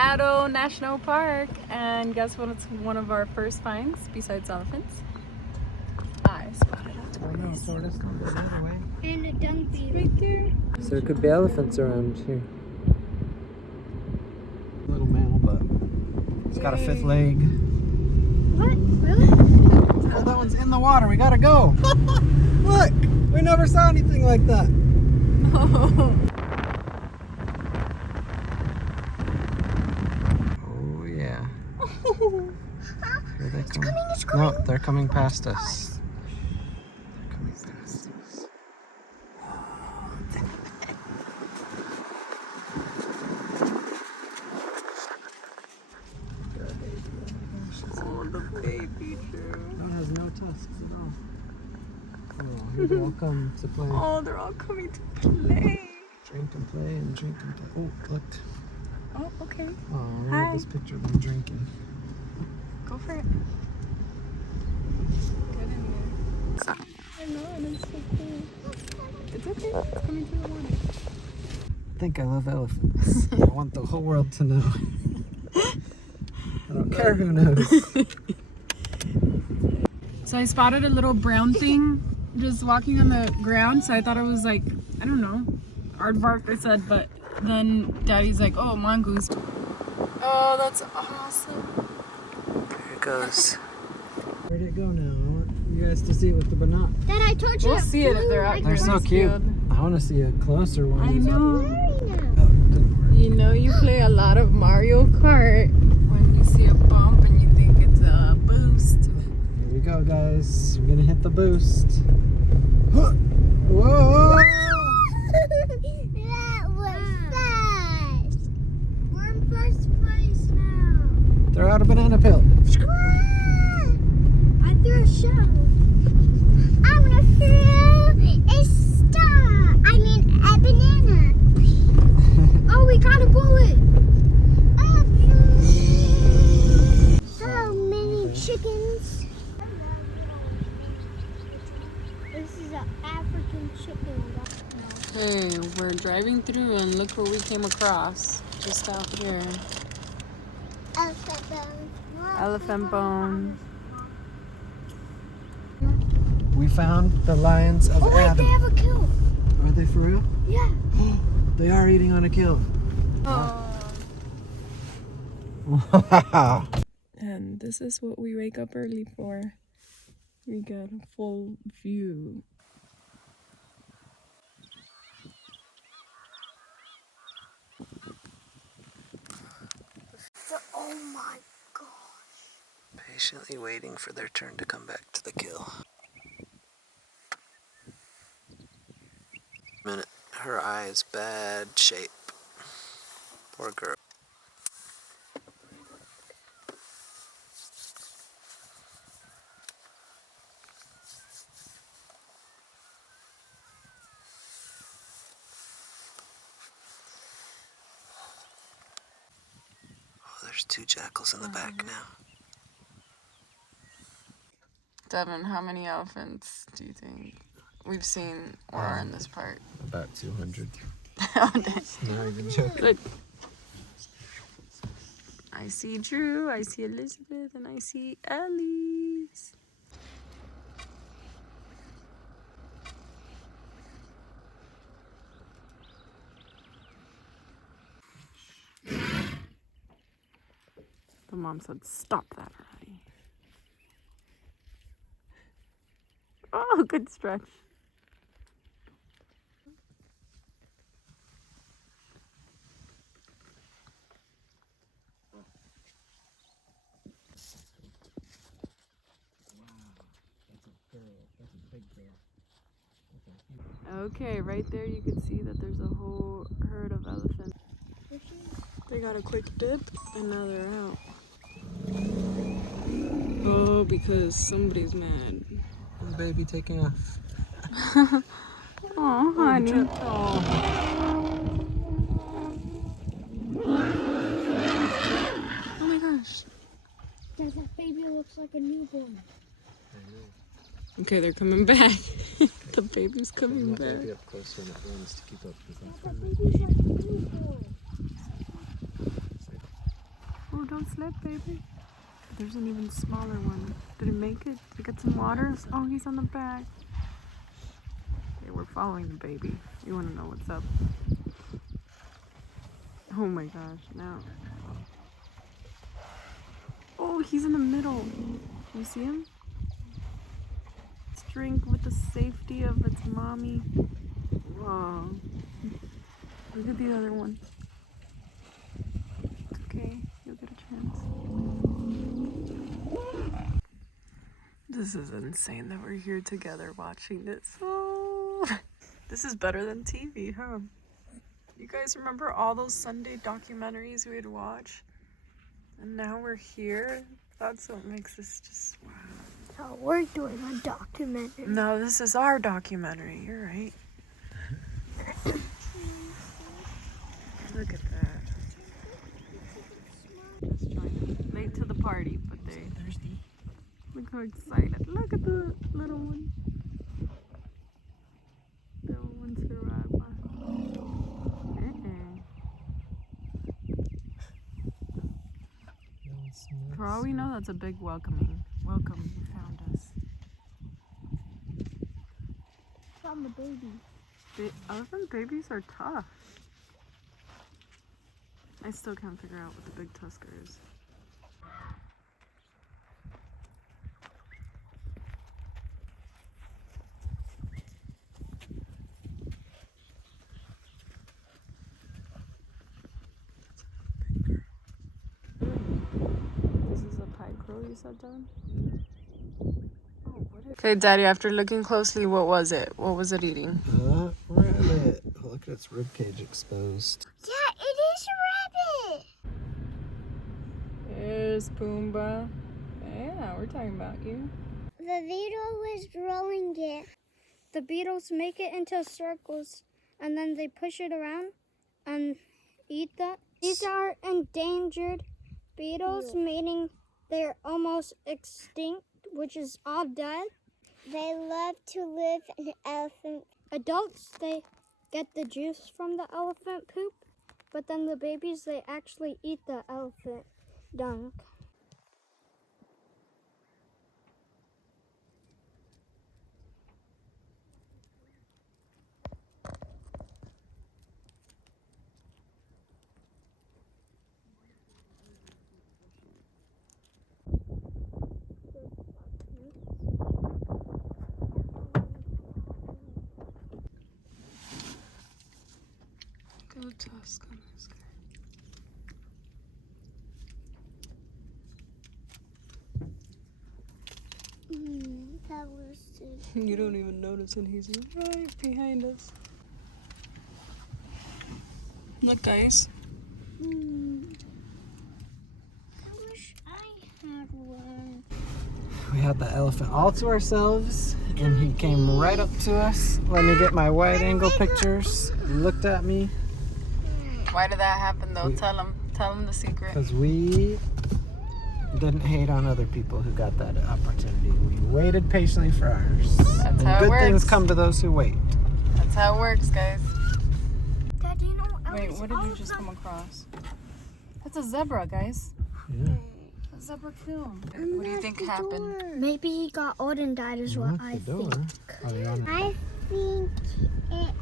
Addo National Park, and guess what? It's one of our first finds besides elephants. I spotted a Oh no, Florida's going the other way. And a dung beetle. right there. So there could be elephants around here. Little mammal, but it's got a fifth leg. What? Really? Oh, that one's in the water. We gotta go. Look, we never saw anything like that. Oh. Oh yeah. Here they come. No, they're coming past us. They're coming past us. Oh, the baby Drew. That has no tusks at all. Oh, here they all come to play. Oh, they're all coming to play. Drink and play and drink and play. Oh, look. Oh, okay. Oh, look Hi. at this picture of them drinking. Go for it. Get in there. I know, and it's so cool. It's okay. It's coming through the water. I think I love elephants. I want the whole world to know. I don't care who knows. So I spotted a little brown thing just walking on the ground. So I thought it was like, I don't know, aardvark I said, but then Daddy's like, oh, mongoose. Oh, that's awesome. There it goes. Where'd it go now? I want you guys to see it with the binoc. Dad, I told you. We'll see it if they're out They're here. so cute. I want to see a closer one. I know. Oh, it didn't work. You know, you play a lot of Mario Kart when you see a bump and you think it's a boost. Here we go, guys. We're gonna hit the boost. Whoa! That was fast. We're in first place now. Throw out a banana peel. I threw a shell. I'm gonna throw a star. I mean a banana. Oh, we got a bullet. So many chickens. This is an African chicken. Hey, we're driving through and look what we came across just out here. Elephant bones. Elephant bones. We found the lions of Oh wait, they Addo. have a kill. Are they for real? Yeah. They are eating on a kill. Wow. And this is what we wake up early for. We got a full view. Oh my god. Patiently waiting for their turn to come back to the kill. Minute, her eye is bad shape. Poor girl. Oh, there's two jackals in the back now. Devin, how many elephants do you think we've seen or are in this park? About 200. Not even joking. Look. I see Drew, I see Elizabeth, and I see Ellie's. The mom said, stop that already. Oh, good stretch. Okay, right there you can see that there's a whole herd of elephants. They got a quick dip and now they're out. Oh, because somebody's mad. The baby taking off. Oh, honey. Oh. Oh my gosh. Does that baby looks like a newborn? Okay, they're coming back. The baby's coming back. Maybe up closer and it runs to keep up with That baby's like a newborn. good, baby. There's an even smaller one. Did it make it? Did it get some waters? Oh, he's on the back. Okay, we're following the baby. You want to know what's up? Oh my gosh, now. Oh, he's in the middle. You see him? Let's drink with the safety of its mommy. Whoa. Look at the other one. It's okay. You'll get a chance. This is insane that we're here together watching this. Oh, this is better than TV, huh? You guys remember all those Sunday documentaries we'd watch? And now we're here? That's what makes this just wow. So we're doing a documentary. No, this is our documentary. You're right. Look at that. Just joined late to the party, but they Thirsty. look how excited. Look at the little one. The one survived. For all we know, that's a big welcome. You found us. From the baby. Elephant babies are tough. I still can't figure out what the big tusker is. This is a pie crow you said, John? Okay, Daddy, after looking closely, what was it? What was it eating? Rabbit. Look at its ribcage exposed. Yeah, it is a rabbit. There's Pumbaa. Yeah, we're talking about you. The beetle was rolling it. The beetles make it into circles and then they push it around and eat that. These are endangered beetles, meaning they're almost extinct, which is all dead. They love to live in elephant. Adults, they get the juice from the elephant poop, but then the babies, they actually eat the elephant dung. Go tusk on this guy. That was You don't even notice and he's right behind us. Look, guys. I wish I had one. We had the elephant all to ourselves, and he came right up to us. Let me get my wide angle pictures. Looked at me. Why did that happen, though? Tell him the secret. Because we didn't hate on other people who got that opportunity. We waited patiently for ours. That's how it good works. things come to those who wait. That's how it works, guys. Dad, you know, Wait, what did you just come across? That's a zebra, guys. Yeah. A zebra kill. What do you think happened? Maybe he got old and died is what I think. Oh, you want I think it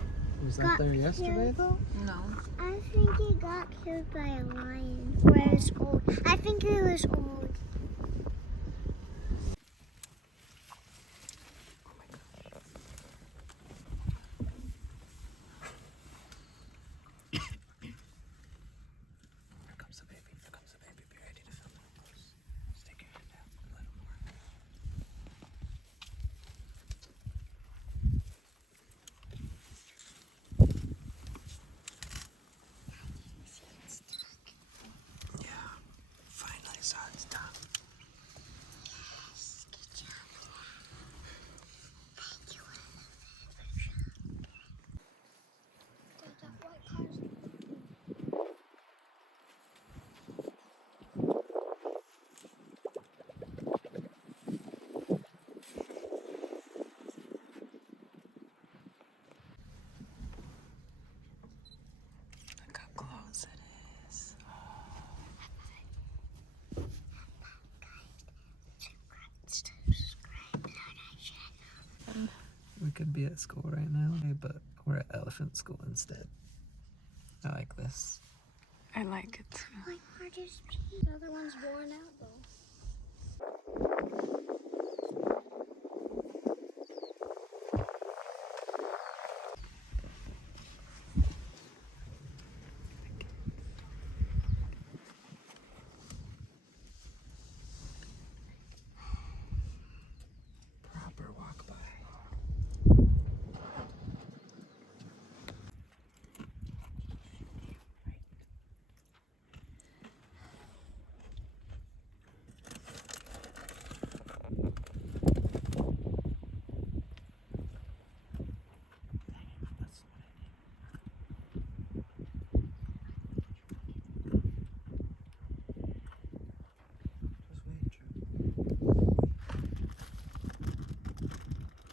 Was that there yesterday, though? No. I think he got killed by a lion. Where it's old. I think it was old. Here comes the baby. Here comes the baby. Be ready to film it close. Stick your hand out and let him work. Yeah. Finally saw its tongue. be at school right now, but we're at elephant school instead. I like this. I like it too. My heart is beating. The other one's worn out though. Proper walk by.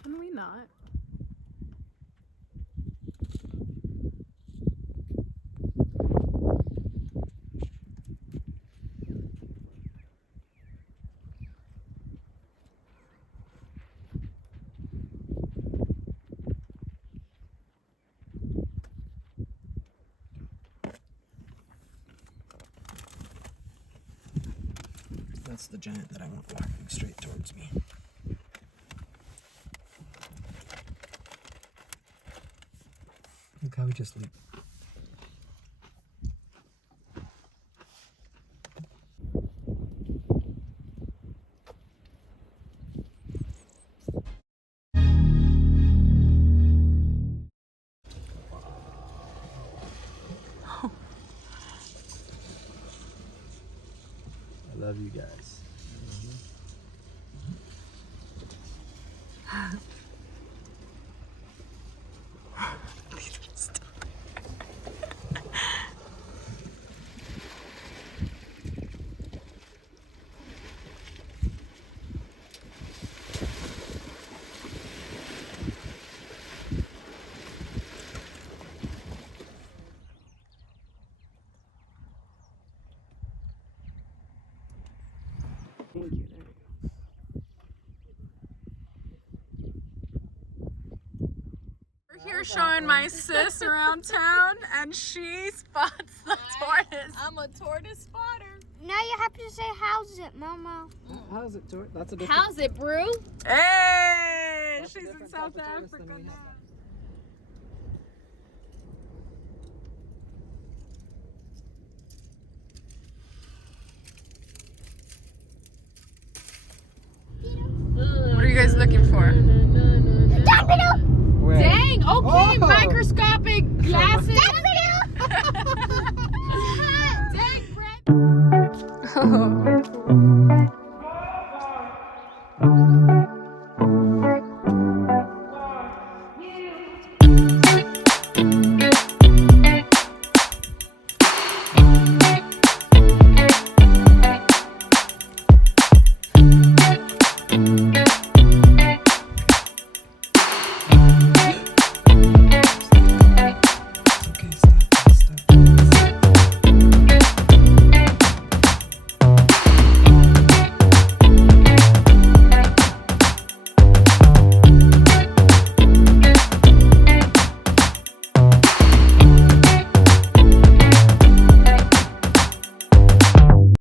Can we not? That's the giant that I want walking straight towards me. Look how we just leap. I love you guys. Thank you. There you go. We're here showing my sis around town, and she spots the tortoise. I'm a tortoise spotter. Now you have to say, how's it, Momo? How's it, Tor? That's a different. How's it, Brew? Hey, That's a she's in different South type of tortoise Africa than we now. have. What are you guys looking for? Where? Dang, okay, Oh! microscopic glasses. Dang, Brett.